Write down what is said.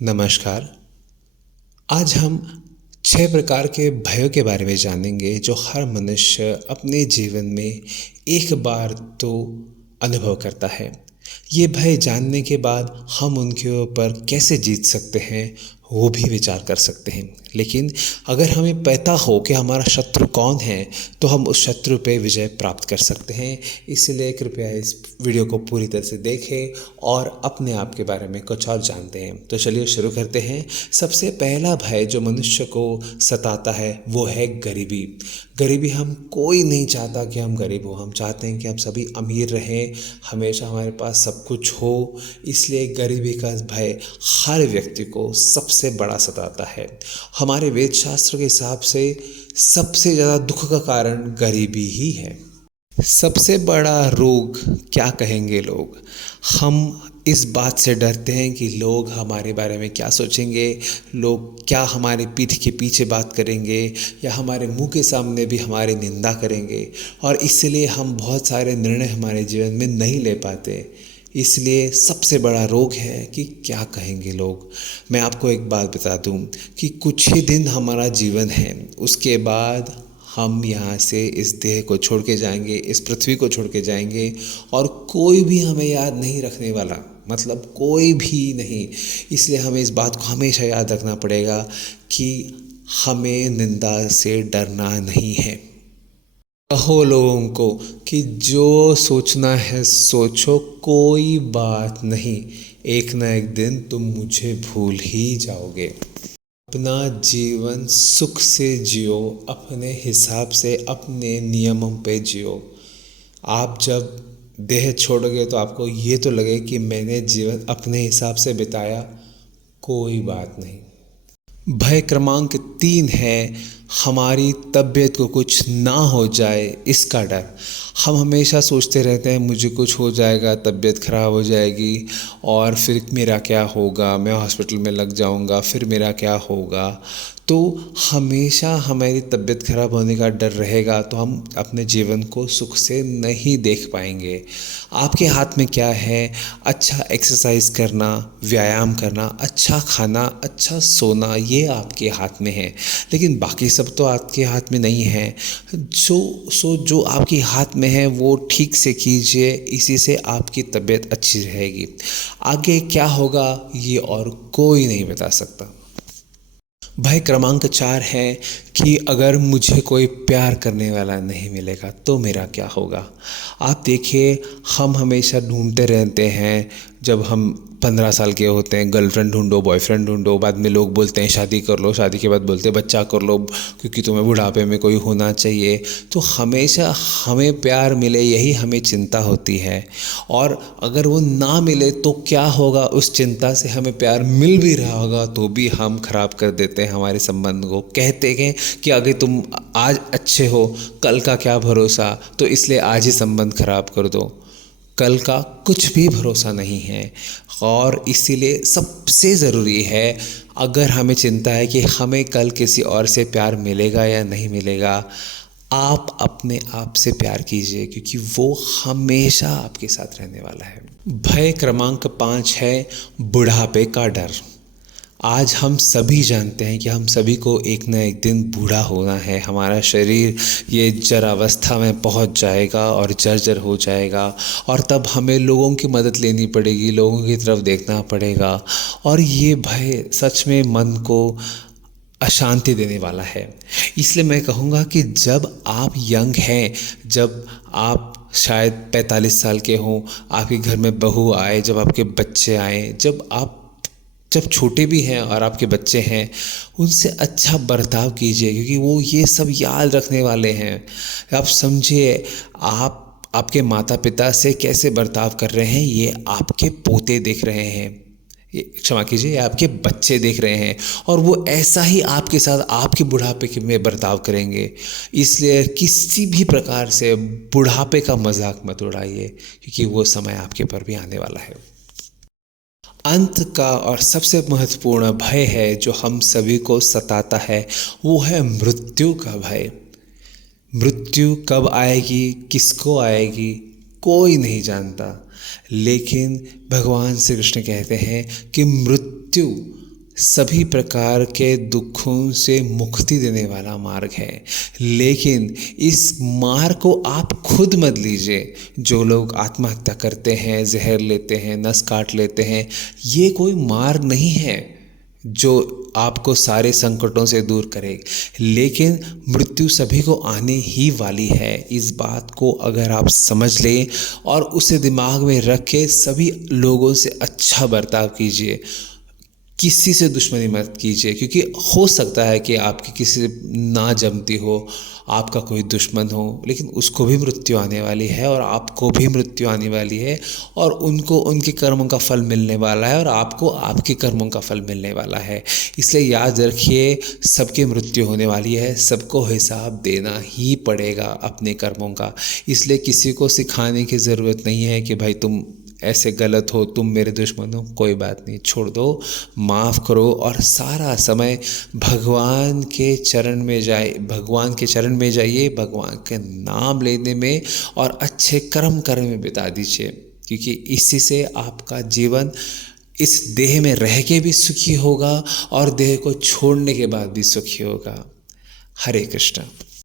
नमस्कार। आज हम 6 प्रकार के भयों के बारे में जानेंगे जो हर मनुष्य अपने जीवन में एक बार तो अनुभव करता है। ये भय जानने के बाद हम उनके ऊपर कैसे जीत सकते हैं वो भी विचार कर सकते हैं। लेकिन अगर हमें पता हो कि हमारा शत्रु कौन है तो हम उस शत्रु पे विजय प्राप्त कर सकते हैं। इसलिए कृपया इस वीडियो को पूरी तरह से देखें और अपने आप के बारे में कुछ और जानते हैं। तो चलिए शुरू करते हैं। सबसे पहला भय जो मनुष्य को सताता है वो है गरीबी। गरीबी, हम कोई नहीं चाहता कि हम गरीब हो, हम चाहते हैं कि हम सभी अमीर रहें, हमेशा हमारे पास सब कुछ हो। इसलिए गरीबी का भय हर व्यक्ति को सबसे बड़ा सताता है। हमारे वेद शास्त्र के हिसाब से सबसे ज़्यादा दुख का कारण गरीबी ही है। सबसे बड़ा रोग क्या कहेंगे लोग? हम इस बात से डरते हैं कि लोग हमारे बारे में क्या सोचेंगे, लोग क्या हमारे पीठ के पीछे बात करेंगे या हमारे मुंह के सामने भी हमारी निंदा करेंगे, और इसलिए हम बहुत सारे निर्णय हमारे जीवन में नहीं ले पाते। इसलिए सबसे बड़ा रोग है कि क्या कहेंगे लोग। मैं आपको एक बात बता दूं कि कुछ ही दिन हमारा जीवन है, उसके बाद हम यहाँ से इस देह को छोड़ के जाएंगे, इस पृथ्वी को छोड़ के जाएंगे, और कोई भी हमें याद नहीं रखने वाला, मतलब कोई भी नहीं। इसलिए हमें इस बात को हमेशा याद रखना पड़ेगा कि हमें निंदा से डरना नहीं है। कहो लोगों को कि जो सोचना है सोचो, कोई बात नहीं, एक ना एक दिन तुम मुझे भूल ही जाओगे। अपना जीवन सुख से जियो, अपने हिसाब से, अपने नियमों पे जियो। आप जब देह छोड़ोगे तो आपको ये तो लगे कि मैंने जीवन अपने हिसाब से बिताया, कोई बात नहीं। भय क्रमांक 3 है हमारी तबीयत को कुछ ना हो जाए, इसका डर। हम हमेशा सोचते रहते हैं मुझे कुछ हो जाएगा, तबीयत ख़राब हो जाएगी और फिर मेरा क्या होगा, मैं हॉस्पिटल में लग जाऊंगा, फिर मेरा क्या होगा। तो हमेशा हमारी तबीयत खराब होने का डर रहेगा तो हम अपने जीवन को सुख से नहीं देख पाएंगे। आपके हाथ में क्या है? अच्छा एक्सरसाइज करना, व्यायाम करना, अच्छा खाना, अच्छा सोना, ये आपके हाथ में है। लेकिन बाकी सब तो आपके हाथ में नहीं है। जो आपके हाथ में है वो ठीक से कीजिए, इसी से आपकी तबीयत अच्छी रहेगी। आगे क्या होगा ये और कोई नहीं बता सकता। भय क्रमांक 4 है कि अगर मुझे कोई प्यार करने वाला नहीं मिलेगा तो मेरा क्या होगा। आप देखिए, हम हमेशा ढूंढते रहते हैं। जब हम 15 साल के होते हैं, गर्लफ्रेंड ढूंढो, बॉयफ्रेंड ढूंढो, बाद में लोग बोलते हैं शादी कर लो, शादी के बाद बोलते हैं बच्चा कर लो क्योंकि तुम्हें बुढ़ापे में कोई होना चाहिए। तो हमेशा हमें प्यार मिले यही हमें चिंता होती है, और अगर वो ना मिले तो क्या होगा, उस चिंता से हमें प्यार मिल भी रहा होगा तो भी हम खराब कर देते हैं हमारे संबंध को। कहते हैं कि अगर तुम आज अच्छे हो कल का क्या भरोसा, तो इसलिए आज ही संबंध खराब कर दो। कल का कुछ भी भरोसा नहीं है, और इसीलिए सबसे ज़रूरी है, अगर हमें चिंता है कि हमें कल किसी और से प्यार मिलेगा या नहीं मिलेगा, आप अपने आप से प्यार कीजिए क्योंकि वो हमेशा आपके साथ रहने वाला है। भय क्रमांक 5 है बुढ़ापे का डर। आज हम सभी जानते हैं कि हम सभी को एक न एक दिन बूढ़ा होना है। हमारा शरीर ये जरावस्था में पहुंच जाएगा और जर्जर हो जाएगा, और तब हमें लोगों की मदद लेनी पड़ेगी, लोगों की तरफ देखना पड़ेगा। और ये भय सच में मन को अशांति देने वाला है। इसलिए मैं कहूँगा कि जब आप यंग हैं, जब आप शायद 45 साल के हों, आपके घर में बहू आए, जब आपके बच्चे आए, जब छोटे भी हैं और आपके बच्चे हैं, उनसे अच्छा बर्ताव कीजिए क्योंकि वो ये सब याद रखने वाले हैं। आप समझिए, आपके माता पिता से कैसे बर्ताव कर रहे हैं ये आपके पोते देख रहे हैं, ये क्षमा कीजिए, आपके बच्चे देख रहे हैं, और वो ऐसा ही आपके साथ आपके बुढ़ापे में बर्ताव करेंगे। इसलिए किसी भी प्रकार से बुढ़ापे का मजाक मत उड़ाइए क्योंकि वो समय आपके पर भी आने वाला है। अंत का और सबसे महत्वपूर्ण भय है जो हम सभी को सताता है, वो है मृत्यु का भय। मृत्यु कब आएगी, किसको आएगी, कोई नहीं जानता। लेकिन भगवान श्री कृष्ण कहते हैं कि मृत्यु सभी प्रकार के दुखों से मुक्ति देने वाला मार्ग है, लेकिन इस मार्ग को आप खुद मत लीजिए। जो लोग आत्महत्या करते हैं, जहर लेते हैं, नस काट लेते हैं, ये कोई मार्ग नहीं है जो आपको सारे संकटों से दूर करे। लेकिन मृत्यु सभी को आने ही वाली है। इस बात को अगर आप समझ लें और उसे दिमाग में रख के सभी लोगों से अच्छा बर्ताव कीजिए, किसी से दुश्मनी मत कीजिए, क्योंकि हो सकता है कि आपकी किसी से ना जमती हो, आपका कोई दुश्मन हो, लेकिन उसको भी मृत्यु आने वाली है और आपको भी मृत्यु आने वाली है, और उनको उनके कर्मों का फल मिलने वाला है और आपको आपके कर्मों का फल मिलने वाला है। इसलिए याद रखिए, सबकी मृत्यु होने वाली है, सबको हिसाब देना ही पड़ेगा अपने कर्मों का। इसलिए किसी को सिखाने की ज़रूरत नहीं है कि भाई तुम ऐसे गलत हो, तुम मेरे दुश्मन हो। कोई बात नहीं, छोड़ दो, माफ़ करो और सारा समय भगवान के चरण में भगवान के चरण में जाइए, भगवान के नाम लेने में और अच्छे कर्म करने में बिता दीजिए, क्योंकि इसी से आपका जीवन इस देह में रह के भी सुखी होगा और देह को छोड़ने के बाद भी सुखी होगा। हरे कृष्ण।